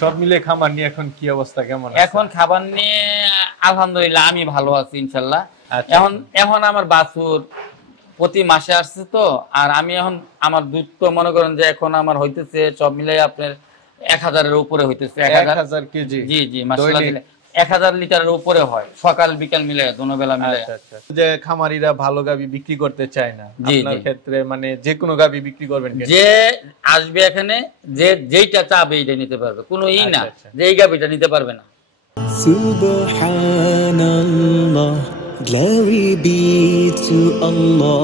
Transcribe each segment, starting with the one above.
সব মিলে খামার নিয়ে এখন কি অবস্থা, কেমন এখন খাবার নিয়ে আলহামদুলিল্লাহ আমি ভালো আছি ইনশাল্লাহ। এখন আমার বাছুর প্রতি মাসে আসছে তো, আর আমি এখন আমার দুধ তো মনে করেন যে এখন আমার হইতেছে সব মিলে আপনার 1000-এর উপরে হইতেছে। 1000 কেজি? জি জি মাশাআল্লাহ, 1000 লিটারের উপরে হয় সকাল বিকাল মিলে দুনো বেলা মিলে। যে খামারিরা ভালো গাবি বিক্রি করতে চায় না, আপনার ক্ষেত্রে মানে যে কোনো গাবি বিক্রি করবেন? যে আসবে এখানে যে যেইটা চাবে এইটা নিতে পারবে, কোনো ই না যে এই গাবিটা নিতে পারবে না। সুবহানাল্লাহ, glory be to Allah.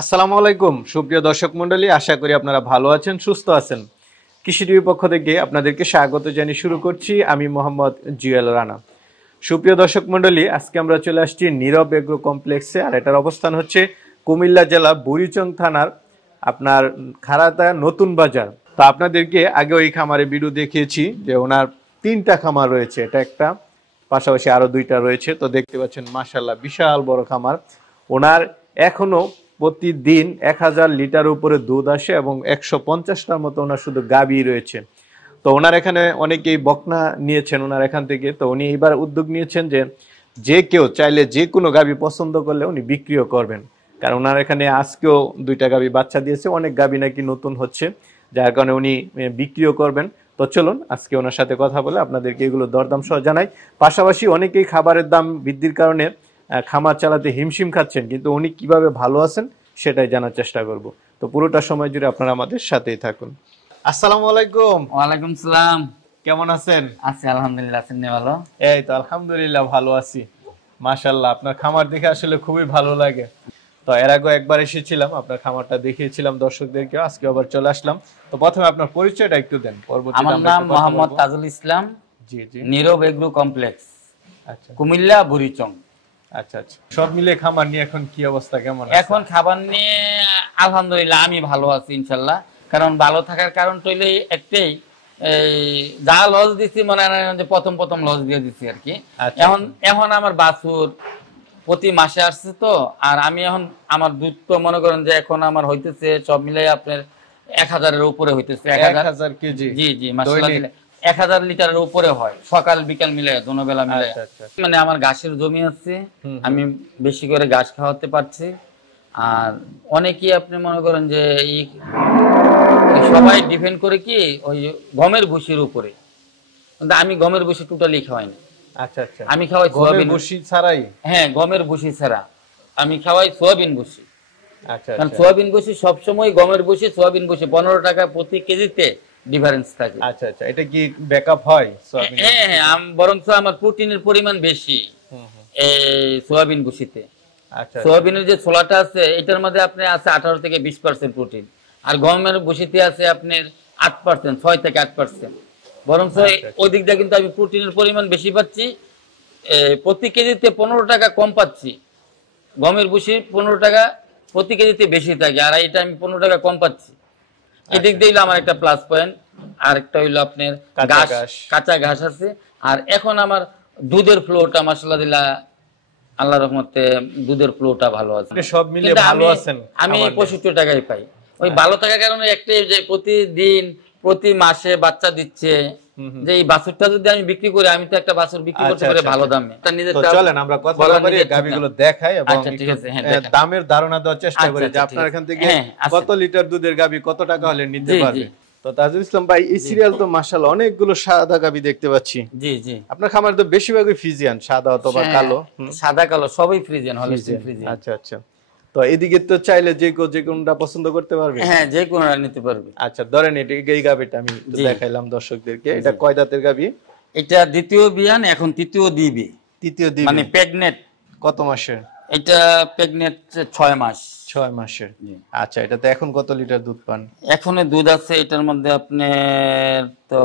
আসসালামু আলাইকুম সুপ্রিয় দর্শক মন্ডলী, আশা করি আপনারা ভালো আছেন, সুস্থ আছেন। কৃষি টিভির পক্ষ থেকে আপনাদেরকে স্বাগত জানিয়ে শুরু করছি আমি মোহাম্মদ জুয়েল রানা। সুপ্রিয় দর্শক মন্ডলী, আজকে আমরা চলে আসছি নীরব এগ্রো কমপ্লেক্সে, আর এটার অবস্থান হচ্ছে কুমিল্লা জেলা বুড়িচং থানার আপনার খারাতা নতুন বাজার। তো আপনাদেরকে আগে ওই খামারে ভিডিও দেখিয়েছি যে ওনার 3টা খামার রয়েছে, এটা একটা, পাশাপাশি আরো 2টা রয়েছে। তো দেখতে পাচ্ছেন মাশাআল্লাহ বিশাল বড় খামার। ওনার এখনো প্রতিদিন 1000 লিটার উপরে দুধ আসে এবং 150টার মতো ওনার শুধু গাবি রয়েছে। তো ওনার এখানে অনেকেই বকনা নিয়েছেন ওনার এখান থেকে। তো উনি এইবার উদ্যোগ নিয়েছেন যে কেউ চাইলে যে কোনো গাবি পছন্দ করলে উনি বিক্রিও করবেন, কারণ ওনার এখানে আজকেও 2টা গাবি বাচ্চা দিয়েছে, অনেক গাবি নাকি নতুন হচ্ছে, যার কারণে উনি বিক্রিও করবেন। তো চলুন আজকে ওনার সাথে কথা বলে আপনাদেরকে এগুলো দরদাম সহ জানাই। পাশাপাশি অনেকেই খাবারের দাম বৃদ্ধির কারণে খামার চালাতে হিমশিম খাচ্ছেন, কিন্তু উনি কিভাবে ভালো আছেন সেটাই জানার চেষ্টা করব। তো পুরোটা সময় জুড়ে আপনারা আমাদের সাথেই থাকুন। আসসালামু আলাইকুম। ওয়ালাইকুম সালাম। কেমন আছেন? আছি আলহামদুলিল্লাহ। আছেন ভালো? এই তো আলহামদুলিল্লাহ ভালো আছি। মাশাআল্লাহ, আপনার খামার দেখে আসলে খুবই ভালো লাগে। তো এর আগে একবার এসেছিলাম, আপনার খামারটা দেখিয়েছিলাম দর্শকদেরকে, আজকে আবার চলে আসলাম। তো প্রথমে আপনার পরিচয়টা একটু দেন। আমার নাম মোহাম্মদ তাজুল ইসলাম। জি জি। নীরব এগ্রো কমপ্লেক্স, আচ্ছা, কুমিল্লা বুড়িচং। আচ্ছা আচ্ছা। সব মিলে খামার নিয়ে এখন কি অবস্থা, কেমন? এখন খাবার নিয়ে আলহামদুলিল্লাহ আমি ভালো আছি ইনশাল্লাহ। কারণ ভালো থাকার কারণ হইলে একটাই, যা লস দিচ্ছি মনে হয় যে প্রথম লস দিয়ে দিচ্ছি আর কি। এখন আমার বাছুর প্রতি মাসে আসছে তো, আর আমি এখন আমার দুধ তো মনে করেন যে এখন আমার হইতেছে সব মিলে আপনার 1000-এর উপরে হইতেছে। 1000 কেজি? জি জি মাশাআল্লাহ, 1000 লিটারের উপরে হয় সকাল বিকাল মিলে দুনো বেলা মিলে। মানে আমার ঘাসের জমি আছে, আমি বেশি করে ঘাস খাওয়াতে পারছি। আর অনেকেই আপনি মনে করেন যে সবাই ডিপেন্ড করে কি ওই গমের ভুসির উপরে, কিন্তু আমি গমের ভুসি টোটালি খাওয়াই না। আচ্ছা আচ্ছা। আমি খাওয়াই সোয়াবিন ভুসি ছাড়াই? হ্যাঁ, গমের ভুসি ছাড়া আমি খাওয়াই সোয়াবিন ভুসি। আচ্ছা, কারণ সোয়াবিন ভুসি সবসময় গমের ভুসি সোয়াবিন ভুসি 15 টাকা প্রতি কেজিতে ডিফারেন্স থাকে। আচ্ছা আচ্ছা। এটা কি ব্যাকআপ হয় সোয়াবিন? হ্যাঁ হ্যাঁ, বরঞ্চ আমার প্রোটিনের পরিমাণ বেশি এই সোয়াবিন ভুসিতে। আচ্ছা, সোয়াবিনের যে ছোলাটা আছে এটার মধ্যে আপনি আছে 18 থেকে 20% প্রোটিন, আর গমের ভুসিতে আছে আপনার 8%, 6 থেকে 8%। বরঞ্চ ওই দিক দিয়ে কিন্তু আমি প্রোটিনের পরিমাণ বেশি পাচ্ছি, প্রতি কেজিতে 15 টাকা কম পাচ্ছি। গমের ভুসি 15 টাকা প্রতি কেজিতে বেশি থাকে, আর এটা আমি 15 টাকা কম পাচ্ছি। এদিক দিয়ে আমার একটা প্লাস পয়েন্ট। আর একটা হইলো আপনার কাঁচা ঘাস আছে। আর এখন আমার দুধের ফ্লোটা মাশাআল্লাহ আল্লাহর রহমতে দুধের ফ্লোটা ভালো আছে। সব মিলে ভালো আছেন? আমি 65 টাকাই পাই। ওই ভালো থাকার কারণে একটাই যে প্রতিদিন প্রতি মাসে বাচ্চা দিচ্ছে, যে এই বাছুরটা যদি আমি বিক্রি করি, আমি তো একটা বাছুর বিক্রি করতে পারি ভালো দামে। তো চলেন আমরা কথা বলি, গাবিগুলো দেখাই এবং দামের ধারণা দেওয়ার চেষ্টা করি যে আপনার এখান থেকে কত লিটার দুধের গাবি কত টাকা হলে নিতে পারবে। তো তাজুল ইসলাম ভাই, এই সিরিয়াল তো মাশাআল্লাহ অনেকগুলো সাদা গাবি দেখতে পাচ্ছি। জি জি। আপনার খামারে তো বেশিরভাগই ফ্রিজিয়ান, সাদা অথবা কালো। সাদা কালো সবই ফ্রিজিয়ান, হলিস্টিন ফ্রিজিয়ান। আচ্ছা আচ্ছা। তো এদিকে তো চাইলে যে কোনটা পছন্দ করতে পারবে? হ্যাঁ, যে কোনটা নিতে পারবে। আচ্ছা, ধরেন এই গাবিটা আমি দেখাইলাম দর্শকদেরকে, এটা কয় দাঁতের গাবি? এটা দ্বিতীয় বিয়ান, এখন তৃতীয় দিবে। তৃতীয় দিবে মানে প্রেগনেন্ট। কত মাসের? এটা প্রেগনেন্ট 6 মাস। 6 মাসের। আচ্ছা, এটাতে এখন কত লিটার দুধ পান? এখনো দুধ আছে এটার মধ্যে আপনার তো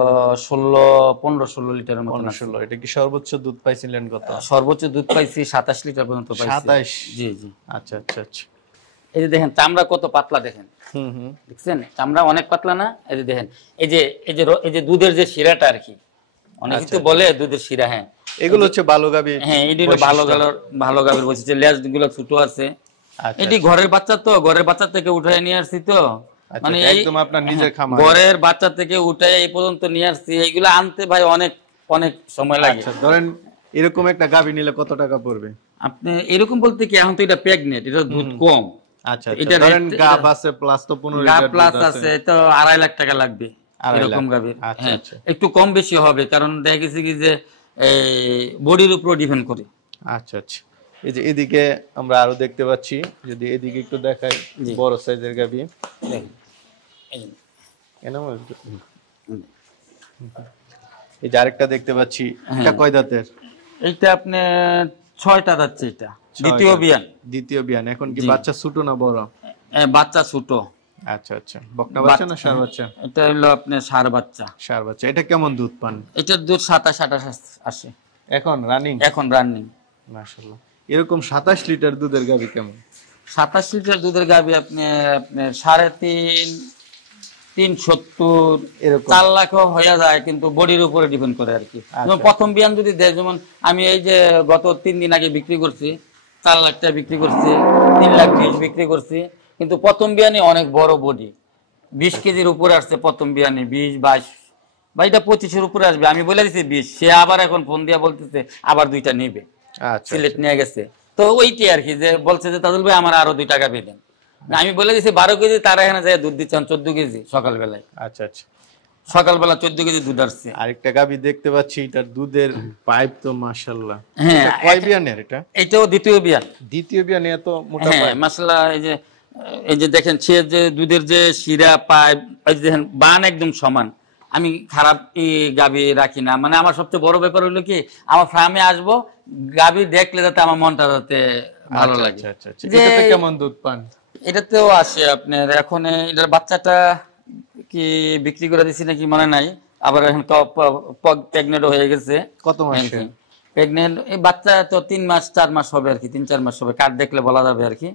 15-16 লিটারের মতো। 16। এটা কি সর্বোচ্চ দুধ পাইছিলেন কত? সর্বোচ্চ দুধ পাইছি 27 লিটার পর্যন্ত পাইছি। 27? জি জি। আচ্ছা আচ্ছা আচ্ছা। এই যে দেখেন চামড়া কত পাতলা দেখেন, হুম। দেখছেন চামড়া অনেক পাতলা না? এই যে দেখেন, এই যে দুধের যে শিরাটা আর কি, অনেকে তো বলে দুধের শিরা, হ্যাঁ এগুলো হচ্ছে ভালো গাভী। হ্যাঁ এটি হলো ভালো গাভীর বৈশিষ্ট্য। লেজ গুলো ছোট আছে। এটি ঘরের বাচ্চা, তো ঘরের বাচ্চা থেকে উঠায় নিয়ে আসছি, তো মানে একদম আপনার নিজের খামার। ঘরের বাচ্চা থেকে উঠে এই পর্যন্ত নিয়ে আসছি। এইগুলো আনতে ভাই অনেক অনেক সময় লাগে। ধরেন এরকম একটা গাভী নিলে কত টাকা পড়বে? আপনি এরকম বলতে কি, এখন তো এটা প্রেগনেন্ট, এটা দুধ কম। আচ্ছা, এটা ধরেন গাব আছে প্লাস তো 15 গাব লিটার প্লাস আছে, তো 2.5 লাখ টাকা লাগবে এরকম গাভীর। হ্যাঁ একটু কম বেশি হবে, কারণ দেখা গেছে কি যে বডির উপর ডিপেন্ড করে। আচ্ছা আচ্ছা, এই যে এদিকে আমরা আরো দেখতে পাচ্ছি, যদি এদিকে একটু দেখাই, বড় সাইজের গাভী। এই যে আরেকটা দেখতে পাচ্ছি, এটা কয় দাঁতের? এইটা আপনি 6টা যাচ্ছে, এটা দ্বিতীয় বিয়ান। এখন কি বাচ্চা ছোট না বড়? বাচ্চা ছোট। আচ্ছা আচ্ছা, বকনা বাচ্চা না ষাঁড় বাচ্চা? এটা হলো আপনার ষাঁড় বাচ্চা। এটা কেমন দুধ পান? এটার দুধ 27-28 আসে এখন রানিং। মাশাআল্লাহ। এরকম 27 লিটার দুধের গাভী কেমন? 27 লিটার দুধের গাভী আপনি 3.5-3.70 এরকম 4 লাখও হয়ে যায়, কিন্তু বডির উপরে ডিপেন্ড করে আর কি। প্রথম বিয়ান যদি দেয়, যেমন আমি এই যে গত 3 দিন আগে বিক্রি করছি, 4 লাখ টাকা বিক্রি করছি, 3,20,000 বিক্রি করছি, কিন্তু প্রথম বিয়ানে অনেক বড় বডি, 20 কেজির উপরে আসছে প্রথম বিয়ানে, 20-22 বা এটা 25-এর উপরে আসবে। আমি বলে দিচ্ছি 20, সে আবার এখন ফোন দিয়া বলতেছে আবার 2টা নেবে, সিলেট নিয়ে গেছে। তো ওইটাই আর কি, যে বলছে যে তাজুল ভাই আমার আরো 2 টাকা পেয়ে দেন। আমি বলে দিচ্ছি 12 কেজি, তারা এখানে যায় দুধ দিচ্ছেন 14 কেজি সকালবেলায়। আচ্ছা আচ্ছা, সকালবেলা 14 কেজি দুধ আসছে। আরেকটা গাভী দেখতে পাচ্ছি, এটার দুধের পাইপ তো মাশাআল্লাহ। হ্যাঁ, কয় বিয়ানের এটা? এটাও দ্বিতীয় বিয়ান। এত মোটা পাইপ? হ্যাঁ মাশাআল্লাহ। এই যে দেখেন, সে যে দুধের যে শিরা পাইপ, এই যে দেখেন বান একদম সমান। আমি খারাপ গাভী রাখি না, মানে আমার সবচেয়ে বড় ব্যাপার হলো কি, আমার ফার্মে আসবো, গাভী দেখলে যাতে আমার মনটা যাতে ভালো লাগে। আচ্ছা আচ্ছা, এটাতে কেমন দুধ পান? এটাতেও আসে আপনার, এখন এটার বাচ্চাটা কি বিক্রি করে দিছি নাকি মনে নাই, আবার এখন প্রেগনেন্ট হয়ে গেছে। কত মাসে প্রেগনেন্ট? এই বাচ্চা তো 3 মাস 4 মাস হবে আর কি, 3-4 মাস হবে, কার্ড দেখলে বলা যাবে আর কি।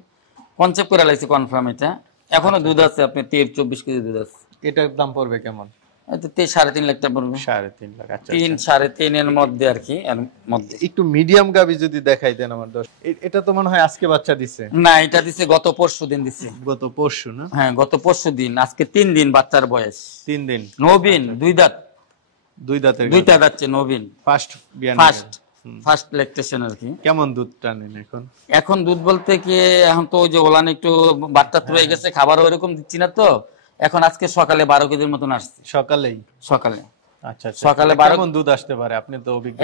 কনসেপ্ট করে লাগছে কনফার্ম। এটা এখনো দুধ আছে আপনি 23-24 কেজি দুধ আছে। এটার দাম পড়বে কেমন? 3.5 লাখ টাকা পড়বে। 3.5 লাখ। আচ্ছা, 3-3.5 এর মধ্যে আর কি। এর মধ্যে একটু মিডিয়াম গাভী যদি দেখাই দেন আমার দর্শক। এটা তো মনে হয় আজকে বাচ্চা দিছে? না, এটা দিছে গত পরশু দিন দিছে। গত পরশু না? হ্যাঁ গত পরশু দিন। আজকে 3 দিন বাচ্চার বয়স। 3 দিন। নবীন, 2 দাঁত। 2 দাঁতের? 2টা যাচ্ছে নবীন। ফার্স্ট ল্যাকটেশন আর কি। কেমন দুধ টানেন এখন? এখন দুধ বলতে কি, এখন তো ওই যে ওলান একটু বাচ্চা রয়ে গেছে, খাবার ওইরকম দিচ্ছি না তো। এখন আজকে সকালে 12 কেজির মতন আসছে। সকালে? আচ্ছা আচ্ছা, সকালে 12 কেমন দুধ আসতে পারে? আপনি তো অভিজ্ঞ।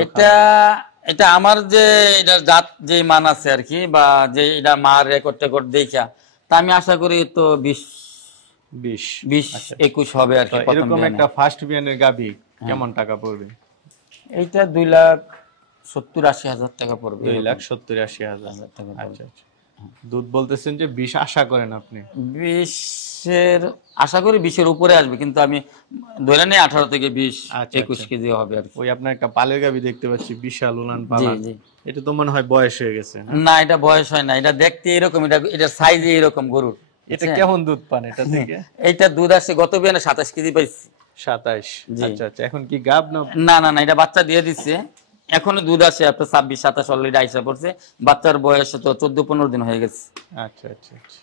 এটা আমার যে এটার জাত যে মান আছে আর কি, বা যে এটা মার রেকর্ড দেখা, তা আমি আশা করি তো 20-21 হবে আর কি। এরকম একটা ফার্স্ট বিয়ানের গাভী কেমন টাকা পড়বে? এইটা 2,70,80 হাজার টাকা পড়বে। 2,70,80 হাজার টাকা। আচ্ছা আচ্ছা, দুধ বলতেছেন যে 20 আশা করেন আপনি? 20-এর আশা করি, 20-এর উপরে আসবে, কিন্তু আমি ধরে নেই 18 থেকে 20-21 কেজি হবে আর কি। ওই আপনার একটা পালের গাভী দেখতে পাচ্ছি, বিশাল উলান পালা। এটা তো মনে হয় বয়স হয়ে গেছে? না, এটা বয়স হয় না, এটা দেখতে এরকম, এটা সাইজ এরকম গরুর। এটা কেমন দুধ পান এটা থেকে? এইটা দুধ আসছে গত বিয়ানে 27 কেজি পাইছি। 27? আচ্ছা আচ্ছা, এখন কি গাব না? না, এটা বাচ্চা দিয়ে দিচ্ছে, এখনো দুধ আসে আপনার 26-27 অলরেডি আইসা পড়ছে। বাচ্চার বয়স তো 14-15 দিন হয়ে গেছে। আচ্ছা আচ্ছা আচ্ছা,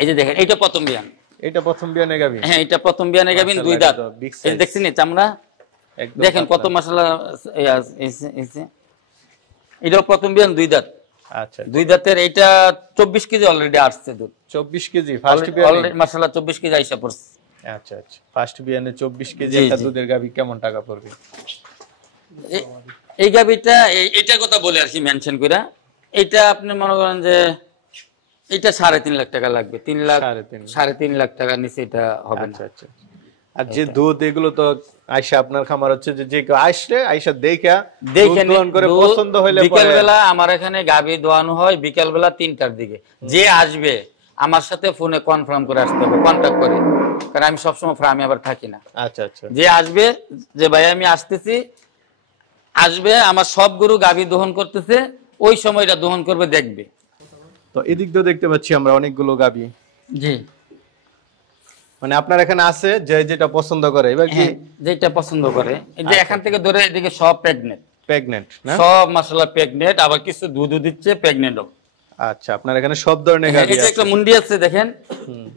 এই যে দেখেন, এইটা প্রথম বিয়ান। এটা প্রথম বিয়ানে গাভী? হ্যাঁ, এটা প্রথম বিয়ানে গাভী, 2 দাঁত। এই দেখছেন চামড়া, দেখেন কত মশলা আছে। এটা প্রথম বিয়ান, 2 দাঁত। আচ্ছা, 2 দাঁতের। এইটা 24 কেজি অলরেডি আসছে দুধ। 24 কেজি ফার্স্ট বিয়ানে? অলরেডি মাশাআল্লাহ 24 কেজি আইসা পড়ছে। আচ্ছা আচ্ছা, ফার্স্ট বিয়ানে 24 কেজি একটা দুধের গাভী কেমন টাকা পড়বে? এই গাভীটা, এইটার কথা বলে আর কি মেনশন করে, এটা আপনি মনে করেন যে এটা 3.5 লাখ টাকা লাগবে। 3.5 লাখ টাকার নিচে এটা হবে না। আচ্ছা আচ্ছা, আর যে দুধ এগুলো তো আইসা আপনার খামার হচ্ছে, যে কেউ আসলে আইসা দেখা দোয়ান করে পছন্দ হইলে বিকেল বেলা আমার এখানে গাভী দোয়ানো হয়, বিকেল বেলা 3টার দিকে। যে আসবে আমার সাথে ফোনে কনফার্ম করে আসতে হবে, কন্ট্যাক্ট করে, কারণ আমি সবসময় ফার্মে আবার থাকি না। আচ্ছা আচ্ছা, যে আসবে, যে ভাই আমি আসতেছি, আসবে, আমার সব গরু গাভী দহন করতেছে, ওই সময়টা দহন করবে, দেখবে। তো এদিক দিয়ে দেখতে পাচ্ছি আমরা অনেকগুলো গাবি। জি, মানে আপনার এখানে আছে যে যেটা পছন্দ করে, এবার কি যেটা পছন্দ করে, এই যে এখান থেকে ধরে এদিকে সব প্রেগনেন্ট, প্রেগনেন্ট না সব মাশাআল্লাহ প্রেগনেন্ট, আবার কিছু দুধও দিচ্ছে, প্রেগনেন্টও। আচ্ছা, আপনার এখানে সব ধরনের গাবি এই যে আছে। একটা মুন্ডি আছে দেখেন,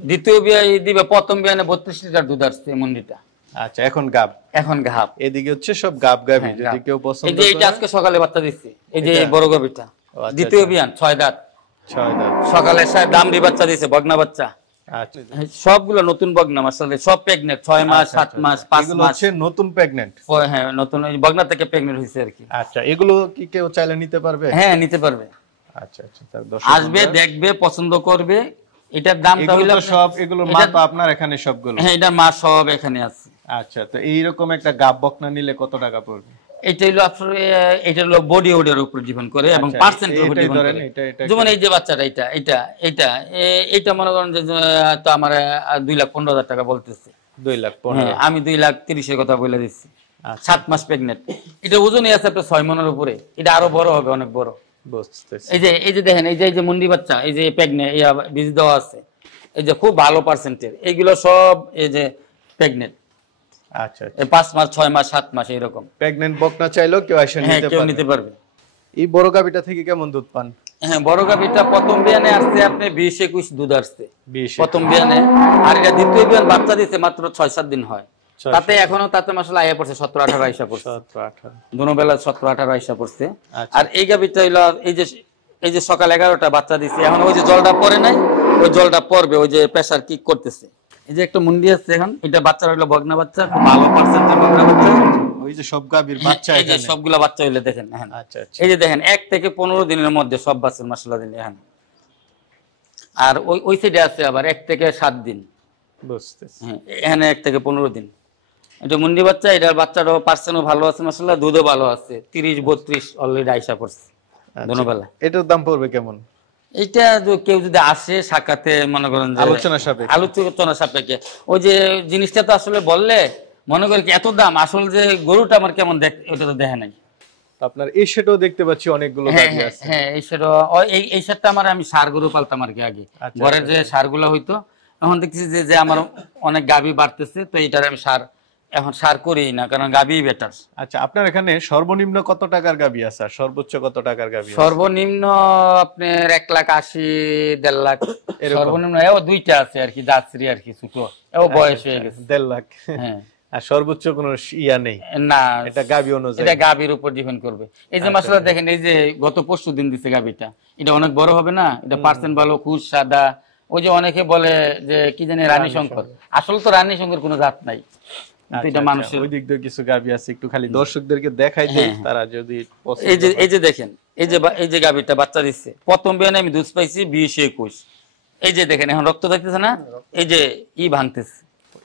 দ্বিতীয় বিয়ে দিবে, প্রথম বিয়ানে 32 লিটার দুধ আসছে মুন্ডিটা। আচ্ছা, এখন গাব, এখন গাব, এদিকে হচ্ছে সব গাব গাবি, যদি কেউ পছন্দ এই যে করে। এটা আজকে সকালে বাচ্চা দিচ্ছে, এই যে এই বড় গাবিটা আচ্ছা, দ্বিতীয় বিয়ান 6 দাঁত, 6 দাঁত সকালে দামড়ি বাচ্চা দিচ্ছে, বগনা বাচ্চা। আচ্ছা, সবগুলো নতুন বগনা মাশাআল্লাহ, সব প্রেগনেন্ট, 6 মাস 7 মাস 5 এগুলো মাস। হচ্ছে নতুন প্রেগনেন্ট। হ্যাঁ, নতুন বগনা থেকে প্রেগনেন্ট হইছে আর কি। আচ্ছা, এগুলো কি কেউ চাইলে নিতে পারবে? হ্যাঁ, নিতে পারবে। আচ্ছা আচ্ছা, তার দর্শক আসবে, দেখবে, পছন্দ করবে। এটার দামটা হইলো সব, এগুলোর মা তো আপনার এখানে সবগুলো? হ্যাঁ, এটার মা সব এখানে আছে। আচ্ছা, তো এইরকম একটা গাব বকনা নিলে কত টাকা পড়বে? এটা হলো আপনার, এটা হলো বডি ওয়েটের উপর ডিপেন্ড করে এবং পার্সেন্টের উপর ডিপেন্ড করে। যেমন এই যে বাচ্চাটা, এটা মনে করেন যে তো আমার 2,15,000 টাকা বলতেছে। 2,15,000? আমি 2,30,000 এর কথা বলে দিচ্ছি। 7 মাস প্রেগনেন্ট, এটা ওজনই আছে আপনার 6 মনের উপরে, এটা আরো বড় হবে, অনেক বড়। বুঝতেছি। এই যে দেখেন, এই যে মুন্ডি বাচ্চা, এই যে প্রেগনেন্ট, বীজ দেওয়া আছে, এই যে খুব ভালো পার্সেন্টের, এইগুলো সব এই যে প্রেগনেন্ট। আচ্ছা, 5 মাস 6 মাস 7 মাস এরকম প্রেগনেন্ট বকনা চাইলেও কেউ এসে নিতে পারবে। এই বড় গাবিটা থেকে কেমন দুধ পান? হ্যাঁ, বড় গাবিটা প্রথম বিয়ানে আসছে আপনি 20-21 দুধ আসছে 20 প্রথম বিয়ানে, আর এটা দ্বিতীয় বিয়ান বাচ্চা দিচ্ছে মাত্র 6-7 দিন হয়। তাতে এখনো মাশাআল্লাহ আয়া পড়ছে 17-18 আইসা পড়ছে, 17-18 দুনো বেলা 17-18 আইসা পড়ছে। আচ্ছা। আর এই গাবিটা হইলো এই যে সকাল 11টা বাচ্চা দিচ্ছে, এখন ওই যে জলটা পড়ে নাই, ওই জলটা পড়বে, ওই যে প্রেসার কিক করতেছে। এই যে একটা মুন্ডি আছে এখন, এটা বাচ্চা হইলো বগনা বাচ্চা, খুব ভালো পার্সেন্টের বগনা বাচ্চা। ওই যে সব গাবির বাচ্চা এই যে এখানে সবগুলা বাচ্চা হইলে দেখেন। হ্যাঁ, আচ্ছা আচ্ছা, এই যে দেখেন 1 থেকে 15 দিনের মধ্যে সব বাচ্চা মাশাআল্লাহ দিন এখানে। আর ওই সাইডে আছে আবার 1 থেকে 7 দিন। বুঝতেছি। হ্যাঁ, এখানে 1 থেকে 15 দিন। এটা মুন্ডি বাচ্চা, এটার বাচ্চাটাও পার্সেন্টও ভালো আছে মাশাআল্লাহ, দুধও ভালো আছে, 30-32 অলরেডি আইসা পড়ছে দুনোবেলা। এটার দাম পড়বে কেমন? এইটা কেউ যদি আসে সাক্ষাতে, মনে করেন যে আলোচনা সাপেক্ষে, ওই যে জিনিসটা তো আসলে বললে মনে করি কি এত দাম, আসলে যে গরুটা আমার কেমন ওটা তো দেখে নাই। আপনার এই সেটও দেখতে পাচ্ছি অনেকগুলো গাবি আছে। হ্যাঁ, এই সেটও, এই সেটটা আমার, আমি সার গরু পালতাম আর কি আগে, ঘরের যে সারগুলো হইতো। এখন দেখছি যে আমার অনেক গাবি বাড়তেছে, তো এইটার আমি এখন সার করি না, কারণ গাবি বেটার। আচ্ছা, আপনার এখানে সর্বনিম্ন কত টাকার গাবি আছে আর সর্বোচ্চ কত টাকার গাবি আছে? সর্বনিম্ন আপনার 1,80,000, 1.5 লাখ সর্বনিম্ন। এও দুইটা আছে আর কি, দাসরি আর কি, ছোট, এও বয়স হয়ে গেছে 1.5 লাখ। হ্যাঁ, আর সর্বোচ্চ কোনো ইয়া নেই না, এটা গাবি অনুযায়ী, এটা গাবির উপর ডিপেন্ড করবে। এই যে মাশাআল্লাহ দেখেন, এই যে গত পরশু দিন দিছে গাবিটা, এটা অনেক বড় হবে না, এটা পার্সেন্ট ভালো, খুশ সাদা। ওই যে অনেকে বলে যে কি জানি রানী শঙ্কর, আসলে তো রানী শঙ্কর কোনো জাত নাই, এটা মানুষের। ওই দিক দিয়ে কিছু গাবি আছে, একটু খালি দর্শকদেরকে দেখাই দেই, তারা যদি এই যে দেখেন, এই যে গাবিটা বাচ্চা দিচ্ছে, প্রথম বিয়ানে আমি দুধ পাইছি 20-21। এই যে দেখেন এখন রক্ত দেখতেছে না, এই যে ভাঙতেছে।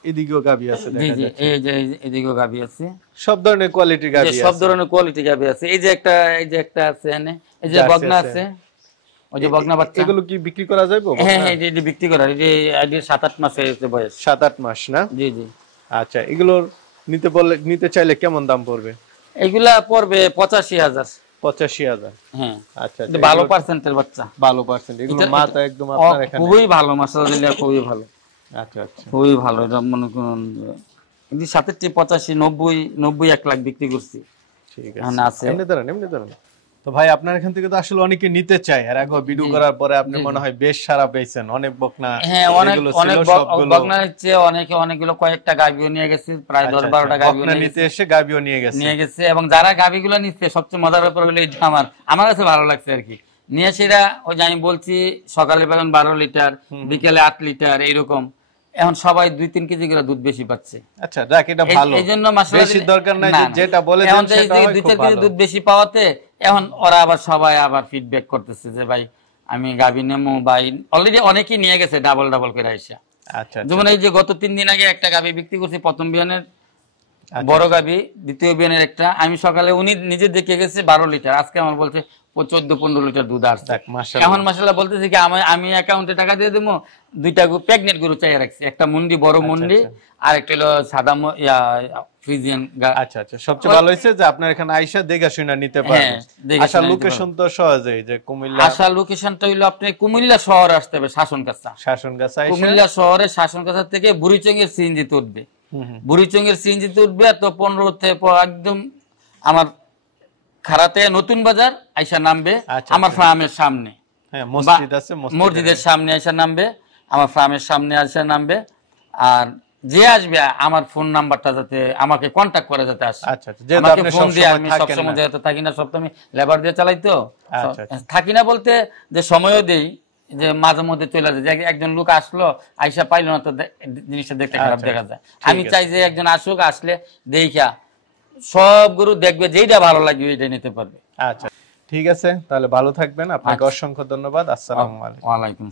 এদিকেও গাবি আছে, জি জি, এই যে এদিকেও গাবি আছে, সব ধরনের কোয়ালিটির গাবি আছে, সব ধরনের কোয়ালিটি গাবি আছে। এই যে একটা আছে এখানে, এই যে বগনা আছে, ওই যে বগনা বাচ্চা। এগুলো কি বিক্রি করা যাবে? হ্যাঁ, এটা বিক্রি করা, এই যে 7-8 মাস হয়েছে বয়স। 7-8 মাস না? জি জি। আচ্ছা, এগুলো নিতে চাইলে কেমন দাম পড়বে? এগুলা পড়বে 85,000। 85,000? হ্যাঁ। আচ্ছা, ভালো পার্সেন্টের বাচ্চা, ভালো পার্সেন্ট, এগুলো মাথা একদম আপনার এখানে খুবই ভালো মাশাআল্লাহ, খুবই ভালো। আচ্ছা আচ্ছা, খুবই ভালো। এটা মনে করুন 67, 85, 90, 1 লাখ বিক্রি করছি। ঠিক আছে, এমনি ধরেন। তো ভাই, আপনার এখান থেকে তো আসলে অনেকে নিতে চায়, আর আগে ভিডিও করার পরে আপনি মনে হয় বেশ সারা পেয়েছেন, অনেক বকনা। হ্যাঁ, অনেক বকনা নিচ্ছে, অনেকগুলো কয়েকটা গাবিও নিয়ে গেছে, প্রায় 10-12টা গাবিও নিতে এসে গাবিও নিয়ে গেছে। এবং যারা গাবিগুলো নিচ্ছে, সবচেয়ে মজার ব্যাপার হলো এটা আমার কাছে ভালো লাগছে আর কি, নিয়ে সেটা ওই যে আমি বলছি সকালে পেলেন 12 লিটার, বিকেলে 8 লিটার এইরকম। এখন সবাই 2-3 কেজি করে দুধ বেশি পাচ্ছে। আচ্ছা, দেখ, এটা ভালো, এই জন্য মাশাআল্লাহ বেশি দরকার নাই, যেটা বলে দেন সেটা হয়, 2-4 কেজি দুধ বেশি পাওয়াতে এখন ওরা সবাই আবার ফিডব্যাক করতেছে যে ভাই আমি গাবি নেমো, বা অলরেডি অনেকেই নিয়ে গেছে ডাবল করে আইসা। আচ্ছা, যেমন এই যে গত 3 দিন আগে একটা গাবি বিক্রি করছি, প্রথম বিয়ানের বড় গাবি, দ্বিতীয় বিয়ানের একটা। আমি সকালে উনি নিজে দেখে গেছে 12 লিটার, আজকে আমার বলছে 14-15 লিটার দুধ আসছে। যাক, মাশাআল্লাহ। এখন মাশাআল্লাহ বলতেছি কি আমি অ্যাকাউন্টে টাকা দিয়ে দেবো, 2টা প্রেগনেন্ট গরু চাই রাখছি, একটা মুন্ডি বড় মুন্ডি, আর একটা হলো সাদা ফ্রিজিয়ান। আচ্ছা আচ্ছা, সবচেয়ে ভালো হয়েছে যে আপনার এখানে আইসা দেখে শুনে নিতে পারবেন। আশা লোকেশন তো সহজেই, যে কুমিল্লা। আশা লোকেশনটা হইলো আপনি কুমিল্লা শহর আসতে হবে, শাসনগাছা। শাসনগাছা কুমিল্লা শহরে শাসনগাছা থেকে বুড়িচঙ্গের সিএনজিতে উঠবে, বুড়িচঙ্গের সিএনজিতে উঠবে তো 15 একদম আমার খারাতে নতুন বাজার আইসা নামবে, আমার ফার্মের সামনে। হ্যাঁ, মসজিদ আছে, মসজিদের সামনে আইসা নামবে, আমার ফার্মের সামনে আইসা নামবে। আর যে আসবে আমার ফোন নাম্বারটা যাতে আমাকে কন্টাক্ট করে যাতে আসে। আচ্ছা আচ্ছা, যেহেতু আপনি ফোন দিয়ে, আমি সবসময় যেহেতু থাকি না, সব তো আমি লেবার দিয়ে চালাই, তো থাকি না বলতে যে সময়ও দেই, যে মাঝে মধ্যে চলে যায়, যে একজন লোক আসলো আইসা পাইলো না, তো জিনিসটা দেখতে খারাপ দেখা যায়। আমি চাই যে একজন আসুক, আসলে দেখা সব গরু দেখবে, যেইটা ভালো লাগবে এইটা নিতে পারবে। আচ্ছা, ঠিক আছে, তাহলে ভালো থাকবেন, আপনাকে অসংখ্য ধন্যবাদ। আসসালামু আলাইকুম। ওয়ালাইকুম।